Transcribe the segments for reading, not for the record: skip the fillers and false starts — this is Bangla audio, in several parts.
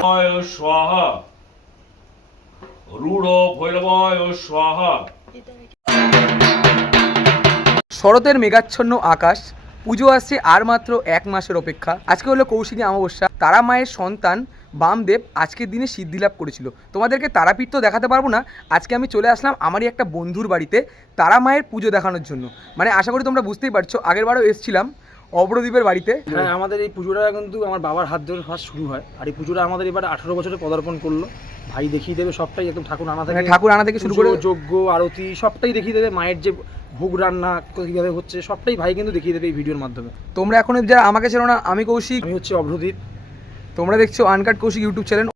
स्वाहा रूढ़ो भैरवाय स्वाहा। শরতের মেঘাচ্ছন্ন আকাশ, পুজো আসছে আর মাত্র 1 মাসের অপেক্ষা। আজকে হলো কৌশিকী অমাবস্যা। তারা মায়ের সন্তান বামদেব আজকের দিনে সিদ্ধি লাভ করেছিল। তোমাদেরকে তারাপীঠ তো দেখাতে পারবো না, আজকে আমি চলে আসলাম আমারই একটা বন্ধুর বাড়িতে তারা মায়ের পুজো দেখানোর জন্য। মানে আশা করি তোমরা বুঝতেই পারছো, আগেরবারও এসেছিলাম অভ্রদীপের বাড়িতে। হ্যাঁ, আমাদের এই পুজোটা কিন্তু আমার বাবার হাত ধরে ফার্স্ট শুরু হয়, আর এই পুজোটা আমাদের এবার 18 বছরে পদার্পণ করলো। ভাই দেখিয়ে দেবে সবটাই, একদম ঠাকুর আনা থেকে শুরু করে যজ্ঞ আরতি সবটাই দেখিয়ে দেবে। মায়ের যে ভোগ রান্না কীভাবে হচ্ছে সবটাই ভাই কিন্তু দেখিয়ে দেবে এই ভিডিওর মাধ্যমে। তোমরা এখন যারা আমাকে চেনো না, আমি কৌশিক, আমি হচ্ছে অভ্রদীপ। তোমরা দেখছো আনকাট কৌশিক ইউটিউব চ্যানেল।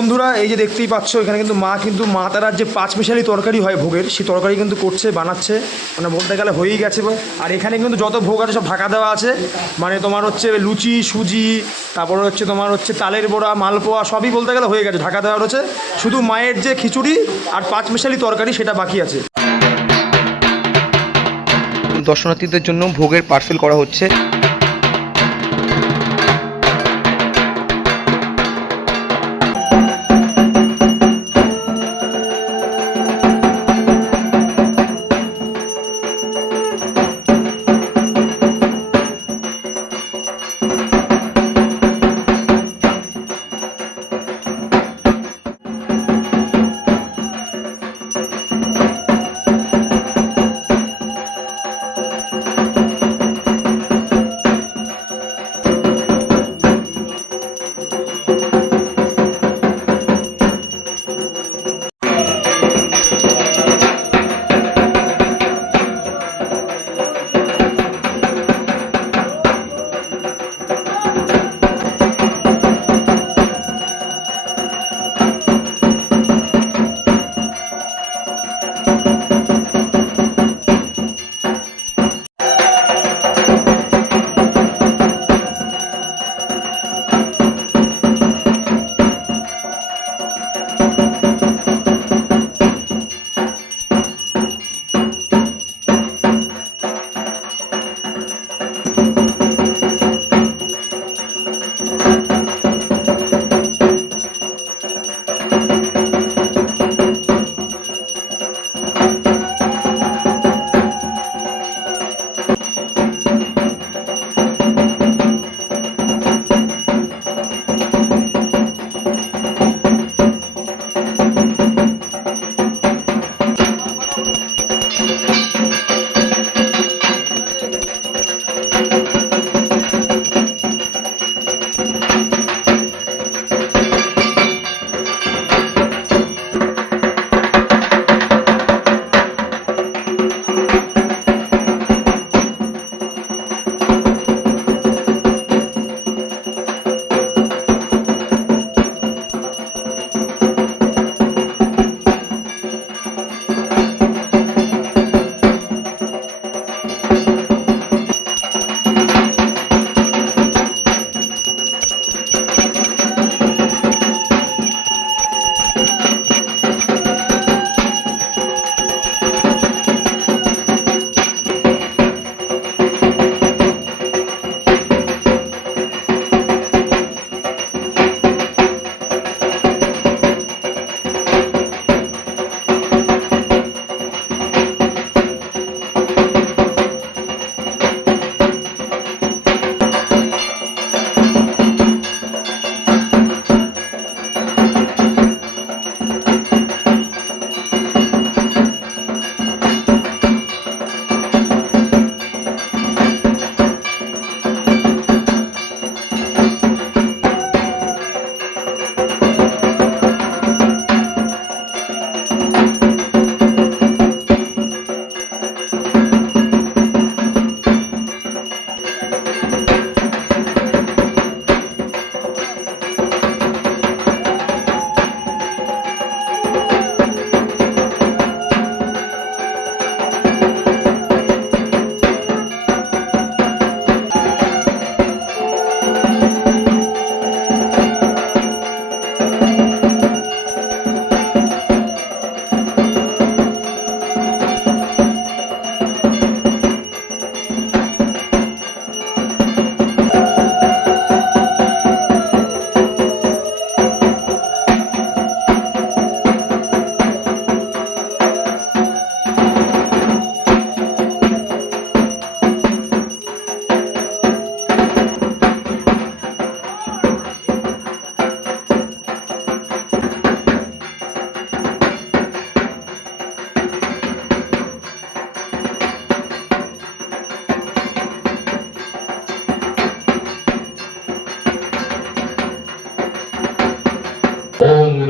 বন্ধুরা, এই যে দেখতেই পাচ্ছ এখানে কিন্তু মা তারার যে 5 মিশালি তরকারি হয় ভোগের, সেই তরকারি কিন্তু বানাচ্ছে, মানে বলতে গেলে হয়েই গেছে। আর এখানে কিন্তু যত ভোগ আছে সব ঢাকা দেওয়া আছে, মানে তোমার হচ্ছে লুচি সুজি, তারপরে হচ্ছে তোমার হচ্ছে তালের বড়া মালপোয়া সবই বলতে গেলে হয়ে গেছে, ঢাকা দেওয়া রয়েছে। শুধু মায়ের যে খিচুড়ি আর 5 মিশালি তরকারি সেটা বাকি আছে। দর্শনার্থীদের জন্য ভোগের পার্সেল করা হচ্ছে।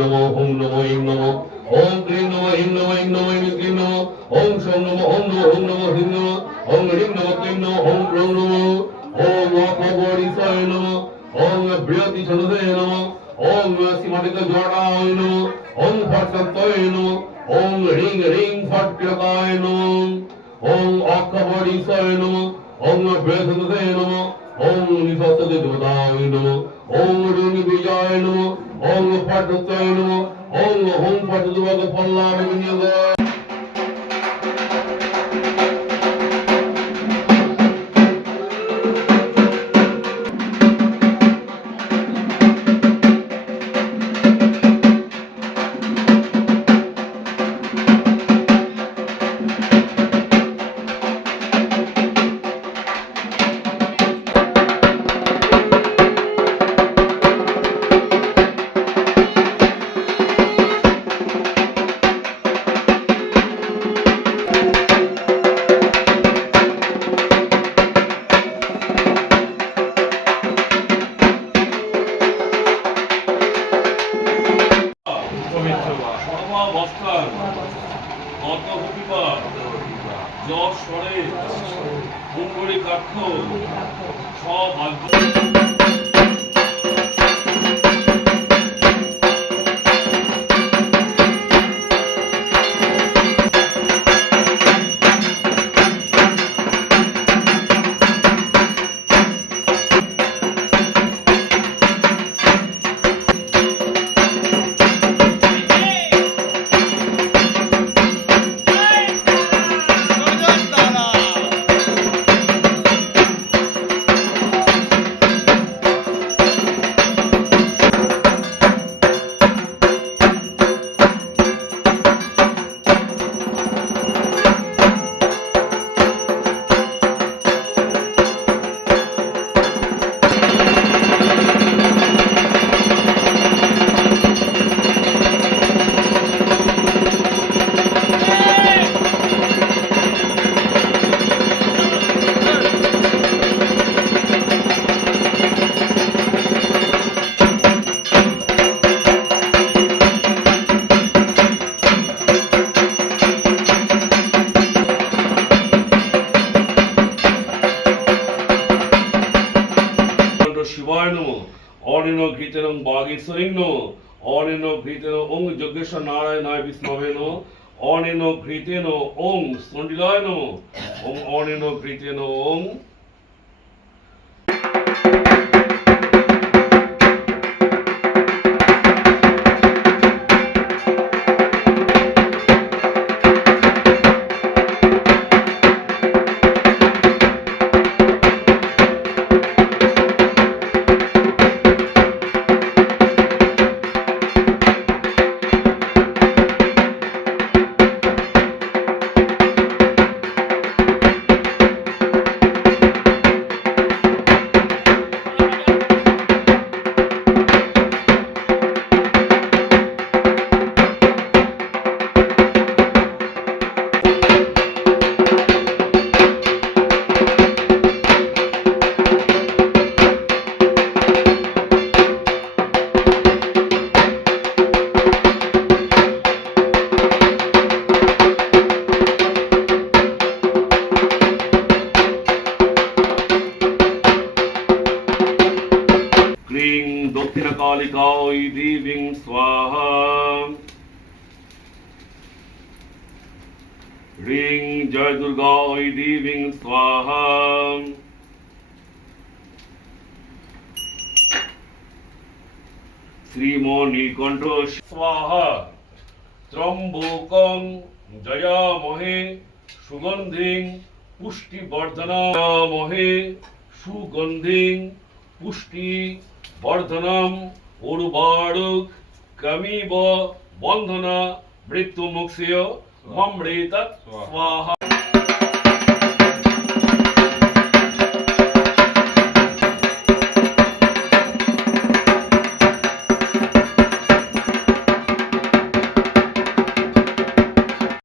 নমো ওম নমো ইং নমো ওম ক্রিং নমো ইং নমো ইং নমো ইং ক্রিং নমো ওম সং নমো ওম নমো ওম নমো হিং নমো ওম রিং নমো ক্রিং নমো ওম প্রং নমো ওম অপবরিসায় নমো ওম বৃহতি ছন্দে নমো ওম সীমাটিক জড়ায় নমো ওম ফটসত্তয় নমো ওম রিং রিং ফটক্রকায় নমো ওম অপবরিসায় নমো ওম বৃহতি ছন্দে নমো ওম নিঃসত্ততে দেবতায় নমো ওম রিং বিজয় নমো ওম ফটসত্তয় নমো ওম ওম ফটদুবক পল্লাব বিনিয়োগ সর্বাবস্থান গত হবিবার যশ স্বরে পুণ্ডরীকাক্ষ সভাগ্য শিবায় নমঃ অনেন ঘৃতেন বাগীশ্বরী নমঃ অনেন ঘৃতেন ওং যজ্ঞেশ্বর নারায়ণায় বিষ্ণবে নমঃ অনেন ঘৃতেন ওং স্তণ্ডিলায় নমঃ ওং অনেন ঘৃতেন ওং ক্লিং দক্ষিণকালিকায় দেবীং স্বাহা রিং জয় দুর্গায় দেবীং স্বাহা শ্রীমণিকণ্ঠ স্বাহা ত্রম্বকং জয়ামহে সুগন্ধিং পুষ্টিবর্ধনামহে সুগন্ধিং পুষ্টি বর্ধনম উর্বারুক কমিব বন্ধনা মৃত্যুমুক্ষীয় মমৃতৎ স্বাহা।